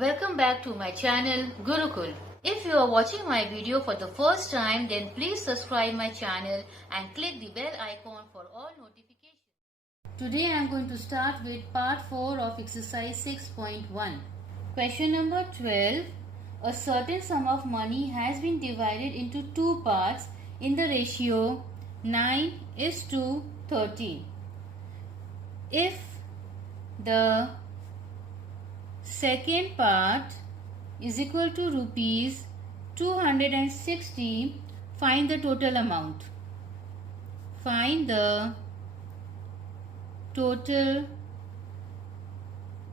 Welcome back to my channel Gurukul. If you are watching my video for the first time, then please subscribe my channel and click the bell icon for all notifications. Today I am going to start with part 4 of exercise 6.1. Question number 12. A certain sum of money has been divided into two parts in the ratio 9:13. If the second part is equal to rupees 260, find the total amount. Find the total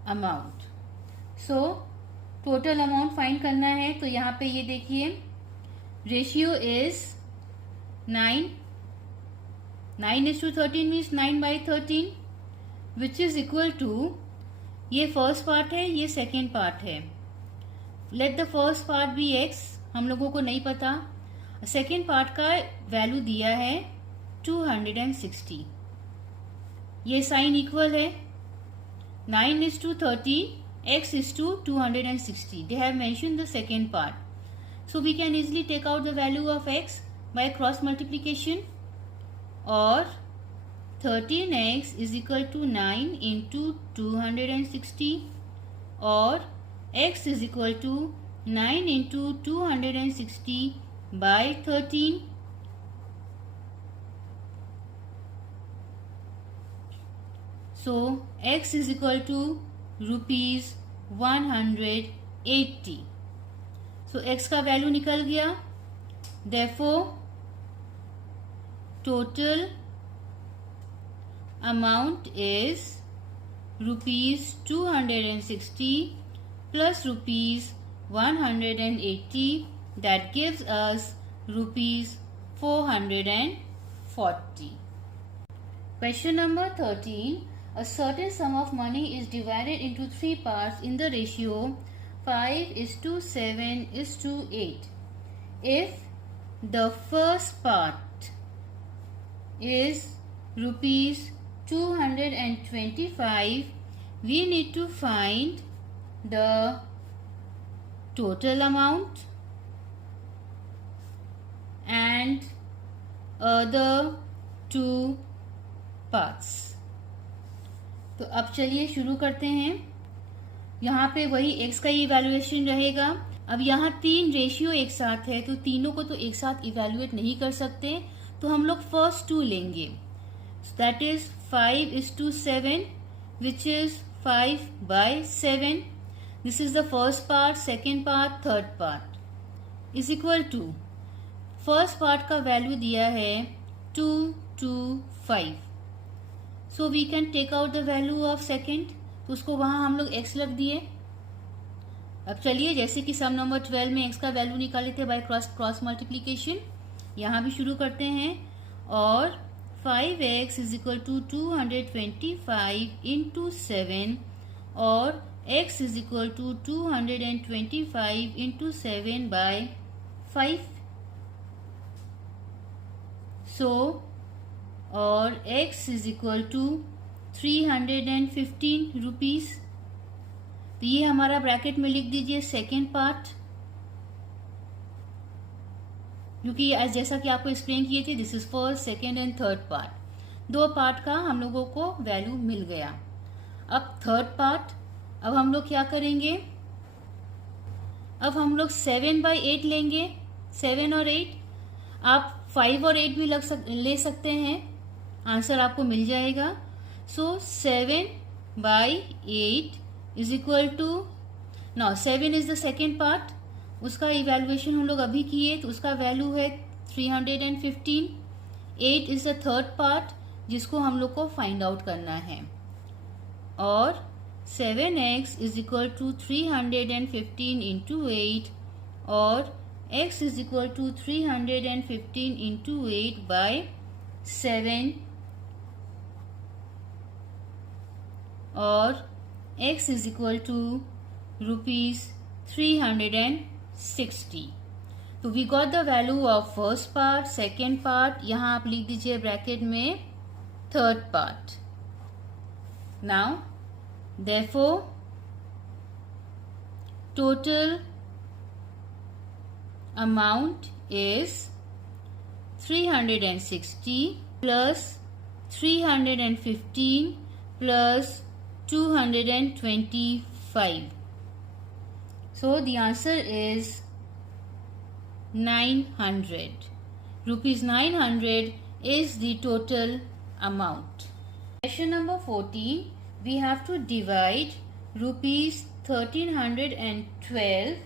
amount. So total amount find करना है, तो यहाँ पे ये देखिए ratio is 9:13 means 9/13 which is equal to, ये first part है, ये सेकेंड पार्ट है. Let the first part be x, हम लोगों को नहीं पता. सेकेंड पार्ट का वैल्यू दिया है 260. ये साइन इक्वल है. 9:13, x is to 260. They have mentioned the second part. So we can easily take out the value of x by cross multiplication, or 13x is equal to 9 into 260, or x is equal to 9 into 260 by 13. So x is equal to rupees 180. So x का value निकल गया. Therefore total amount is rupees 260 plus rupees 180, that gives us rupees 440. Question number 13. A certain sum of money is divided into three parts in the ratio 5:7:8. If the first part is rupees 225, we need to find the total amount and other two parts. तो अब चलिए शुरू करते हैं. यहाँ पे वही x का इवैल्यूएशन रहेगा. अब यहाँ तीन रेशियो एक साथ है, तो तीनों को तो एक साथ इवैल्यूएट नहीं कर सकते, तो हम लोग फर्स्ट टू लेंगे. That is 5:7, which is 5/7. This is the first part, second part, third part is equal to, first part का वैल्यू दिया है 225. So we can take out the value of second, तो उसको वहां हम लोग x रख दिए. अब चलिए, जैसे कि सम नंबर 12 में x का वैल्यू निकाले थे बाय क्रॉस मल्टीप्लीकेशन, यहाँ भी शुरू करते हैं. और 5x is equal to 225 into 7, और x is equal to 225 into 7 by 5. So और x is equal to 315 rupees. तो ये हमारा ब्रैकेट में लिख दीजिए सेकेंड पार्ट, क्योंकि आज जैसा कि आपको एक्सप्लेन किए थे, this is first, second and third part. दो पार्ट का हम लोगों को वैल्यू मिल गया. अब थर्ड पार्ट, अब हम लोग क्या करेंगे, अब हम लोग 7/8 लेंगे. 7 और 8, आप 5 और 8 भी ले सकते हैं, आंसर आपको मिल जाएगा. So 7/8 is equal to, now 7 is the second part, उसका इवैल्यूएशन हम लोग अभी किए, तो उसका वैल्यू है 315. 8 इज द थर्ड पार्ट, जिसको हम लोग को फाइंड आउट करना है. और 7x is equal to 315 into 8, और x is equal to 315 into 8 by 7, और x is equal to rupees 360. तो we got the value of first part, second part, यहाँ आप लिख दीजिए ब्रैकेट में third part. Now, therefore, total amount is 360 plus 315 plus 225. So the answer is 900. Rupees 900 is the total amount. Question number 14. We have to divide rupees 1312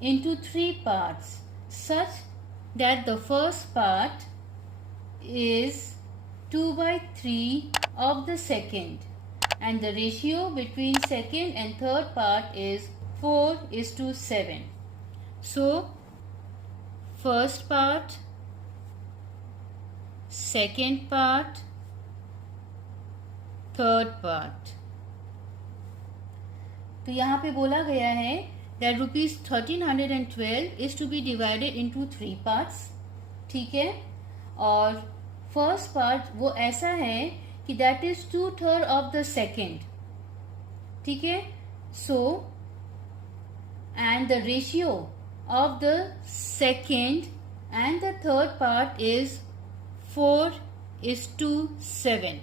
into 3 parts such that the first part is 2/3 of the second and the ratio between second and third part is 4:7. So first part, second part, third part. तो यहाँ पे बोला गया है that rupees 1312 is to be divided into 3 parts. ठीक है, और first part वो ऐसा है कि that is 2/3 of the second. ठीक है, so and the ratio of the second and the third part is 4:7.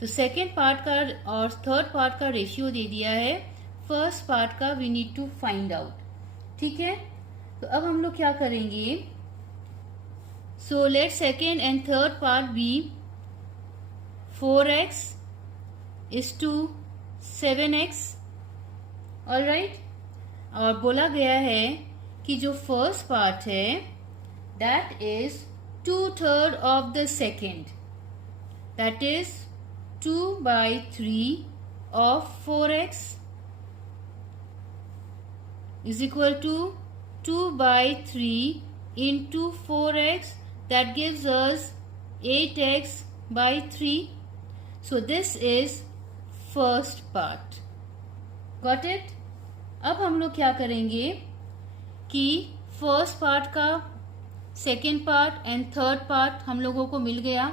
तो सेकेंड पार्ट का और थर्ड पार्ट का रेशियो दे दिया है, फर्स्ट पार्ट का we need to find out. ठीक है, तो अब हम लोग क्या करेंगे, so let second and third part be 4x is to 7x. Alright, और बोला गया है कि जो फर्स्ट पार्ट है that is 2/3 of the second, that is 2/3 of 4x is equal to 2/3 into 4x, that gives us 8x/3. So this is first part. Got it? अब हम लोग क्या करेंगे कि फर्स्ट पार्ट का second part and third part हम लोगों को मिल गया.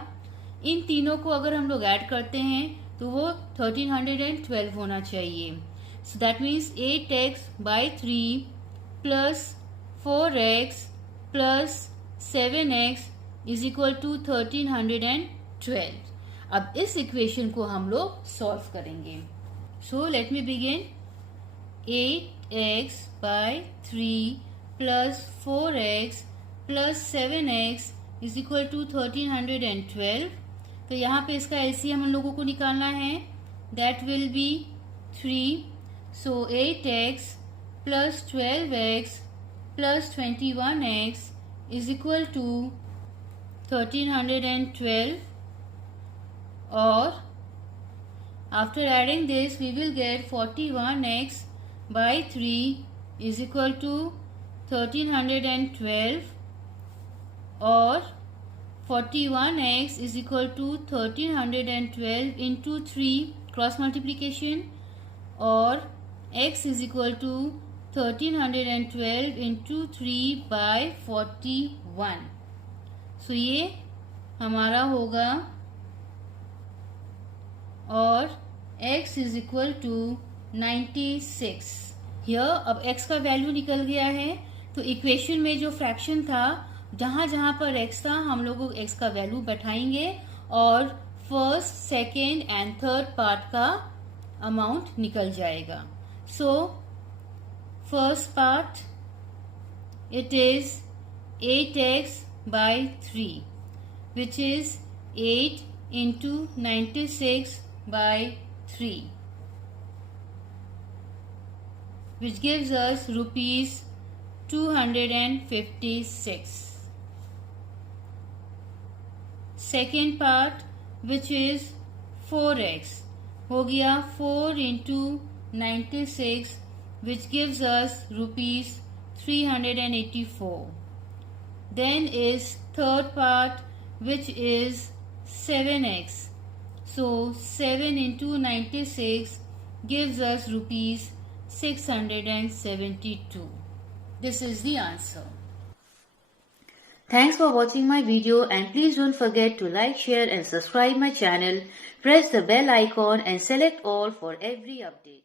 इन तीनों को अगर हम लोग ऐड करते हैं तो वो 1312 होना चाहिए. So that means 8x/3 plus 4x plus 7x is equal to 1312. अब इस इक्वेशन को हम लोग सॉल्व करेंगे. So let me begin. 8x/3 plus 4x plus 7x is equal to 1312. तो यहाँ पे इसका एलसीएम हम लोगों को निकालना है, that will be 3. So 8x plus 12x plus 21x is equal to 1312. और after adding this we will get 41x/3 is equal to 1312. और 41x is equal to 1312 into 3 cross multiplication, और x is equal to 1312 into 3/41. So ये हमारा होगा, और x is equal to 96. Here अब x का value निकल गया है, तो इक्वेशन में जो फ्रैक्शन था जहाँ जहाँ पर x था हम लोग x का वैल्यू बैठाएंगे और first, second and third part का अमाउंट निकल जाएगा. So first part it is 8x/3 which is 8 into 96/3 which gives us rupees 256. Second part which is 4x हो गया 4 into 96 which gives us rupees 384. Then is third part which is 7x. So 7 into 96 gives us rupees 672. This is the answer. Thanks for watching my video and please don't forget to like, share and subscribe my channel. Press the bell icon and select all for every update.